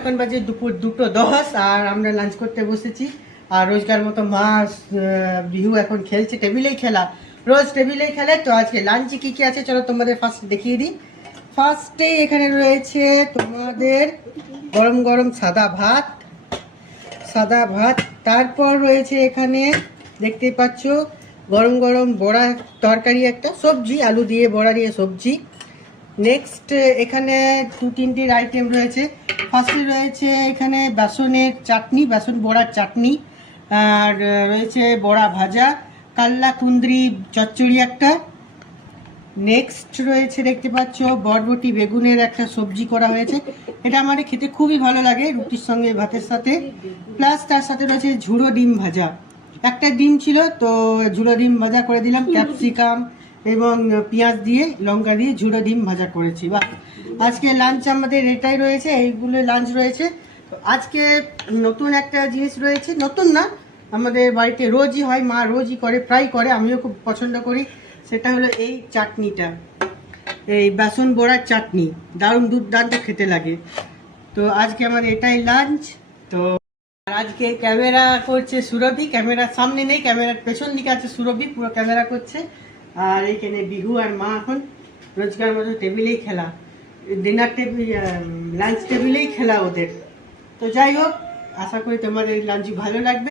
এখন বাজে দুপুর 2:10 আর আমরা লাঞ্চ করতে বসেছি। আর রোজকার মতো মা বিহু এখন খেলছে, টেবিলেই খেলা, রোজ টেবিলেই খেলে। তো আজকে লাঞ্চে কি কি আছে চলো তোমাদের ফার্স্ট দেখিয়ে দিই। ফার্স্টে এখানে রয়েছে তোমাদের গরম গরম সাদা ভাত। তারপর রয়েছে এখানে দেখতেই পাচ্ছ গরম গরম বড়া তরকারি, একটা সবজি, আলু দিয়ে বড়া দিয়ে সবজি। নেক্সট এখানে 2-3টির আইটেম রয়েছে। ফার্স্টে রয়েছে এখানে বেসনের চাটনি, বেসন বড়ার চাটনি, আর রয়েছে বড়া ভাজা, কাল্লা কুন্দ্রি চচ্চড়ি একটা। নেক্সট রয়েছে দেখতে পাচ্ছ বরবটি বেগুনের একটা সবজি করা হয়েছে, এটা আমাদের খেতে খুবই ভালো লাগে রুটির সঙ্গে ভাতের সাথে। প্লাস তার সাথে রয়েছে ঝুড়ো ডিম ভাজা, একটা ডিম ছিল তো ঝুড়ো ডিম ভাজা করে দিলাম, ক্যাপসিকাম এবং পেঁয়াজ দিয়ে লঙ্কা দিয়ে ঝুড়ো ডিম ভাজা করেছি। বা আজকে লাঞ্চ আমাদের এটাই রয়েছে, এইগুলো লাঞ্চ রয়েছে। তো আজকে নতুন একটা জিনিস রয়েছে, নতুন না, আমাদের বাড়িতে রোজই হয়, মা রোজই করে, প্রায় করে, আমিও খুব পছন্দ করি। সেটা হলো এই চাটনিটা, এই বেসন বড়ার চাটনি, দারুণ দুর্দান্ত খেতে লাগে। তো আজকে আমাদের এটাই লাঞ্চ। তো আর আজকে ক্যামেরা করছে সুরভি, ক্যামেরার সামনে নেই, ক্যামেরার পেছন দিকে আছে সুরভি, পুরো ক্যামেরা করছে। আর এইখানে বিহু আর মা এখন রোজকার মতো টেবিলেই খেলা, ডিনার টেবিল, লাঞ্চ টেবিলেই খেলা ওদের। তো যাই হোক, আশা করি তোমার এই লাঞ্চ ভালো লাগবে।